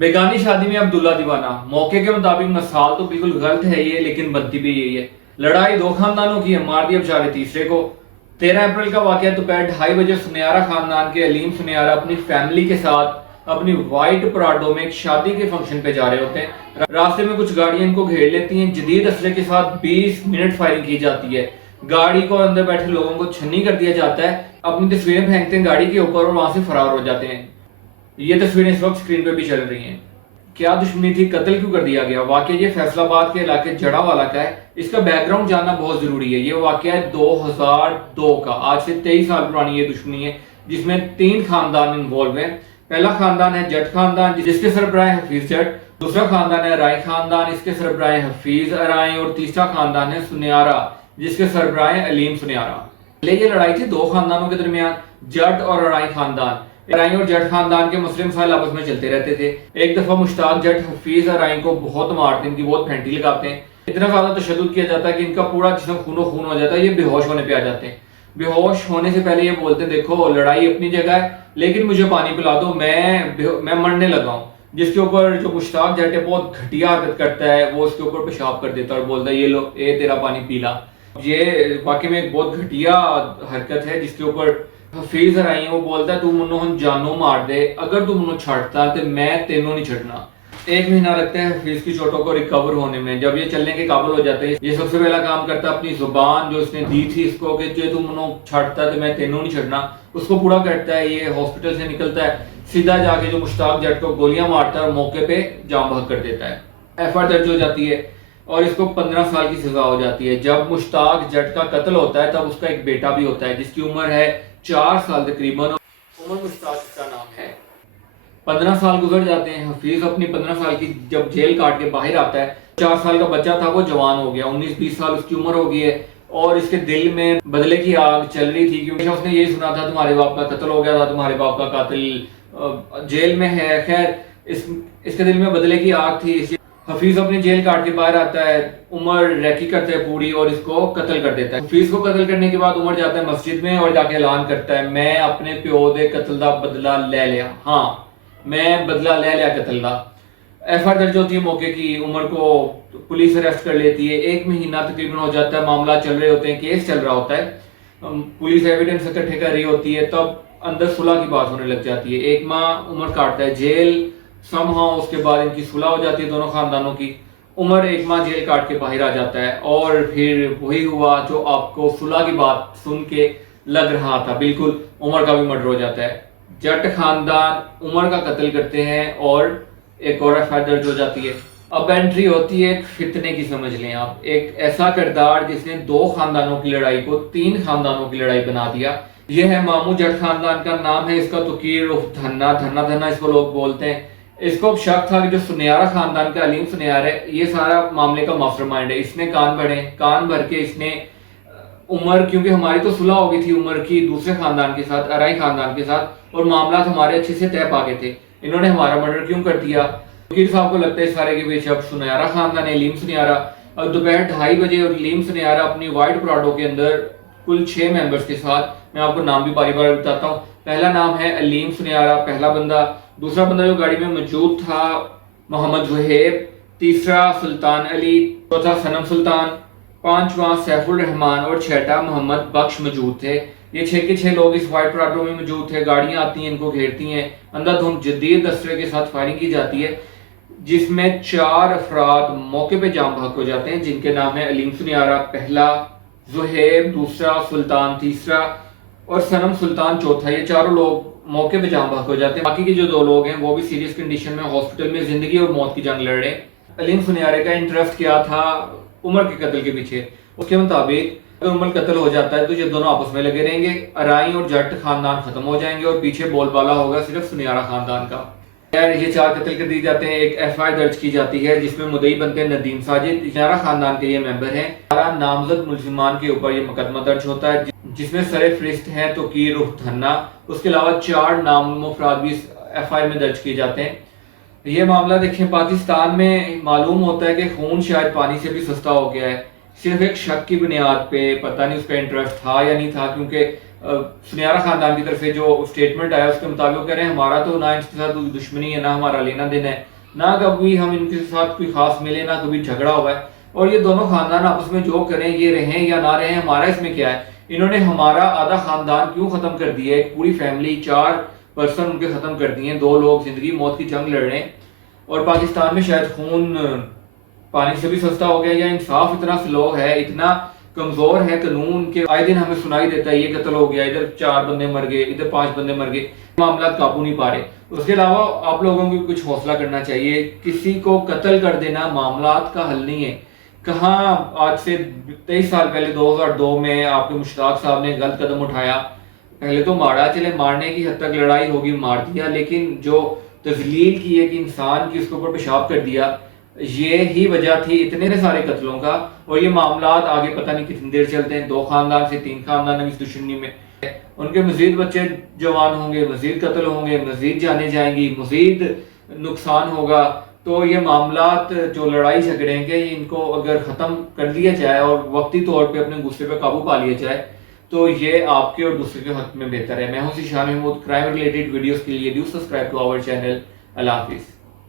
बेगानी शादी में अब्दुल्ला दीवाना। मौके के मुताबिक मसाल तो बिल्कुल गलत है ये, लेकिन बनती भी यही है। लड़ाई दो खानदानों की है, मार दिया बेचारे तीसरे को। 13 अप्रैल का वाकया दोपहर 2:30 बजे सुनियारा खानदान के अलीम सुनियारा अपनी फैमिली के साथ अपनी वाइट पराडो में एक शादी के फंक्शन पे जा रहे होते हैं। रास्ते में कुछ गाड़ियां इनको घेर लेती हैं। जदीद असले के साथ 20 मिनट फायरिंग की जाती है। गाड़ी को अंदर बैठे लोगों को छन्नी कर दिया जाता है। अपनी तस्वीरें फेंकते हैं गाड़ी के ऊपर और वहां से फरार हो जाते हैं। ये तस्वीरें इस वक्त स्क्रीन पे भी चल रही हैं। क्या दुश्मनी थी, कत्ल क्यों कर दिया गया? वाकया ये फैसलाबाद के इलाके जड़ावाला का है। इसका बैकग्राउंड जानना बहुत जरूरी है। ये वाकया है 2002 का, आज से 23 साल पुरानी ये दुश्मनी है, जिसमें 3 खानदान इन्वॉल्व हैं। पहला खानदान है जट खानदान, जिसके सरबराह हफीज जट। दूसरा खानदान है अराई खानदान, इसके सरबराह हफीज अराई। और तीसरा खानदान है सुनियारा, जिसके सरबराह अलीम सुनियारा। ये लड़ाई थी 2 खानदानों के दरमियान, जट और अराई खानदान। अराई और जट खानदान के मुस्लिम मसाइल आपस में चलते रहते थे। एक दफा मुश्ताक जट हफीज अराई को बहुत मारते हैं, इनकी बहुत फेंटी लगाते हैं। इतना ज्यादा तशद्दुद किया जाता है कि इनका पूरा जिस्म खूनो खून हो जाता है। ये बेहोश होने पे आ जाते हैं। बेहोश होने से पहले ये बोलते हैं, देखो लड़ाई अपनी जगह है, लेकिन मुझे पानी पिला दो, मैं मरने लगा हूँ। जिसके ऊपर जो मुश्ताक जट है बहुत घटिया हरकत करता है, वो उसके ऊपर पेशाब कर देता है और बोलता है ये लो, ए तेरा पानी पीला। ये वाकई में एक बहुत घटिया हरकत है, जिसके ऊपर हफीज अराई वो बोलता है तू मनो हम जानों मार दे, अगर तू मनो छड़ता तो मैं तेनों नहीं छड़ना। 1 महीना लगता है हफीज की चोटों को रिकवर होने में। जब ये चलने के काबिल हो जाते हैं, ये सबसे पहला काम करता है अपनी जुबान जो इसने दी थी इसको कि जो तू मनो छड़ता तो मैं तेनों नहीं छड़ना, उसको पूरा करता है। ये हॉस्पिटल से निकलता है, सीधा जाके जो मुश्ताक जट को गोलियां मारता है और मौके पे जाम बहक कर देता है। एफआईआर दर्ज हो जाती है और इसको 15 साल की सजा हो जाती है। जब मुश्ताक जट का कत्ल होता है तब उसका एक बेटा भी होता है, जिसकी उम्र है 4 साल तकरीबन। उमर मुश्ताक का नाम है। 15 साल गुजर जाते हैं। हफीज अपनी 15 साल की जब जेल काट के बाहर आता है, 4 साल का बच्चा था वो जवान हो गया, 19-20 साल उसकी उम्र हो गई है। और इसके दिल में बदले की आग चल रही थी, क्योंकि उसने यही सुना था तुम्हारे बाप का कत्ल हो गया था, तुम्हारे बाप का कातिल जेल में है। खैर इसके दिल में बदले की आग थी। हफीज अपनी जेल काट के बाहर आता है, उमर रैकी करता है पूरी और इसको कत्ल कर देता है। हफीज को कत्ल करने के बाद उमर जाता है मस्जिद में और जाके ऐलान करता है, मैं अपने प्यो दे कत्ल दा बदला ले लिया। हाँ, मैं बदला ले लिया कत्ल दा। एफआईआर दर्ज होती है मौके की। उमर को पुलिस अरेस्ट कर लेती है। 1 महीना तकरीबन हो जाता है, मामला चल रहे होते हैं, केस चल रहा होता है, पुलिस एविडेंस इकट्ठे कर रही होती है। तब अंदर सुलह की बात होने लग जाती है। 1 माह उमर काटता है जेल। समहाउ उसके बाद इनकी सुलह हो जाती है दोनों खानदानों की। उमर 1 माह जेल काट के बाहर आ जाता है और फिर वही हुआ जो आपको सुलह की बात सुन के लग रहा था, बिल्कुल उमर का भी मर्डर हो जाता है। जट खानदान उमर का कत्ल करते हैं और एक और एफआईआर दर्ज हो जाती है। अब एंट्री होती है एक फितने की, समझ लें आप, एक ऐसा किरदार जिसने 2 खानदानों की लड़ाई को 3 खानदानों की लड़ाई बना दिया। यह है मामू जट खानदान का नाम है इसका तुकीर उर्फ धन्ना। धन्ना धन्ना इसको लोग बोलते हैं। इसको शक था कि जो सुनियारा खानदान का अलीम सुनियार है, ये सारा मामले का मास्टरमाइंड है। इसने कान भर के इसने उमर, क्योंकि हमारी तो सुलह हो गई थी उमर की दूसरे खानदान के साथ, अराई खानदान के साथ, और मामला हमारे अच्छे से तय पा गए थे, इन्होंने हमारा मर्डर क्यों कर दिया? वकील साहब को लगता है इस सारे के पीछे अब सुनियारा खानदान है, अलीम सुनियारा। अब दोपहर 2:30 बजे और अलीम सुनियारा अपनी वाइट पराडो के अंदर कुल 6 मेंबर्स के साथ, मैं आपको नाम भी बारी बारी बताता हूँ। पहला नाम है अलीम सुनियारा, पहला बंदा। दूसरा बंदा जो गाड़ी में मौजूद था मोहम्मद ज़ुहैब। तीसरा सुल्तान अली। चौथा सनम सुल्तान। 5वां सैफुल रहमान और 6ठा मोहम्मद बख्श मौजूद थे। ये 6 के 6 लोग इस वाइट पराडो में मौजूद थे। गाड़ियां आती हैं, इनको घेरती हैं, अंधाधुंध जदीद अस्त्रे के साथ फायरिंग की जाती है, जिसमें 4 अफराद मौके पे जाम बहक हो जाते हैं, जिनके नाम है अलीम सुनियारा पहला, ज़ुहैब दूसरा, सुल्तान तीसरा और सनम सुल्तान चौथा। ये चारों लोग मौके पे जाम बहक हो जाते हैं। बाकी के जो 2 लोग हैं वो भी सीरियस कंडीशन में हॉस्पिटल में जिंदगी और मौत की जंग लड़ रहे हैं। अलीम सुनियारे का इंटरेस्ट क्या था उमर के कत्ल के पीछे? उसके मुताबिक अगर उमर कत्ल हो जाता है तो ये दोनों आपस में लगे रहेंगे, अराई और जट खानदान खत्म हो जाएंगे और पीछे बोलबाला होगा सिर्फ सुनियारा खानदान का। यार ये 4 कत्ल कर दिए जाते हैं। एक एफआईआर दर्ज की जाती है जिसमें मुद्दई बनते हैं नदीम साजिद। सुनियारा खानदान के ये मेंबर हैं। 12 नामजद मुल्जिमान के ऊपर ये मुकदमा दर्ज होता है, जिसमें सरे फरिश्त हैं तुकीर उर्फ धन्ना। उसके अलावा 4 नाम अफराद भी एफआईआर में दर्ज किए जाते हैं। ये मामला देखें, पाकिस्तान में मालूम होता है कि खून शायद पानी से भी सस्ता हो गया है। सिर्फ एक शक की बुनियाद पे, पता नहीं उसका इंटरेस्ट था या नहीं था, क्योंकि سنیارہ خاندان کی طرف سے جو اسٹیٹمنٹ آیا اس کے مطابق وہ کہہ رہے ہیں ہمارا تو نہ ان کے ساتھ کوئی دشمنی ہے، نہ ہمارا لینا دینا ہے، نہ کبھی ہم ان کے ساتھ کوئی خاص ملے، نہ کبھی جھگڑا ہوا ہے، اور یہ دونوں خاندان آپس میں جو کریں یہ رہیں یا نہ رہیں ہمارا اس میں کیا ہے۔ انہوں نے ہمارا آدھا خاندان کیوں ختم کر دیا ہے، ایک پوری فیملی 4 پرسن ان کے ختم کر دیے ہیں، 2 لوگ زندگی موت کی جنگ لڑ رہے ہیں، اور پاکستان میں شاید خون پانی سے بھی سستا ہو گیا، یا انصاف اتنا سلو ہے، اتنا کمزور ہے قانون کے آئے دن ہمیں سنائی دیتا ہے یہ قتل ہو گیا، ادھر 4 بندے مر گئے، ادھر 5 بندے مر گئے، معاملات قابو نہیں پا رہے۔ اس کے علاوہ آپ لوگوں کو کچھ حوصلہ کرنا چاہیے، کسی کو قتل کر دینا معاملات کا حل نہیں ہے۔ کہاں آج سے 23 سال پہلے 2002 میں آپ کے مشتاق صاحب نے غلط قدم اٹھایا، پہلے تو مارا، چلے مارنے کی حد تک لڑائی ہوگی، مار دیا، لیکن جو تذلیل کی ہے کہ انسان کی اس کے اوپر پیشاب کر دیا، یہ ہی وجہ تھی اتنے سارے قتلوں کا، اور یہ معاملات آگے پتہ نہیں کتنی دیر چلتے ہیں، 2 خاندان سے 3 خاندان اس دشمنی میں، ان کے مزید بچے جوان ہوں گے، مزید قتل ہوں گے، مزید جانیں جائیں گی، مزید نقصان ہوگا۔ تو یہ معاملات جو لڑائی جھگڑے ہیں کہ ان کو اگر ختم کر دیا جائے اور وقتی طور پہ اپنے غصے پہ قابو پا لیا جائے تو یہ آپ کے اور دوسرے کے حق میں بہتر ہے۔ میں ہوں Zeeshan Mahmood, crime related videos کے لیے do subscribe to our channel. اللہ حافظ۔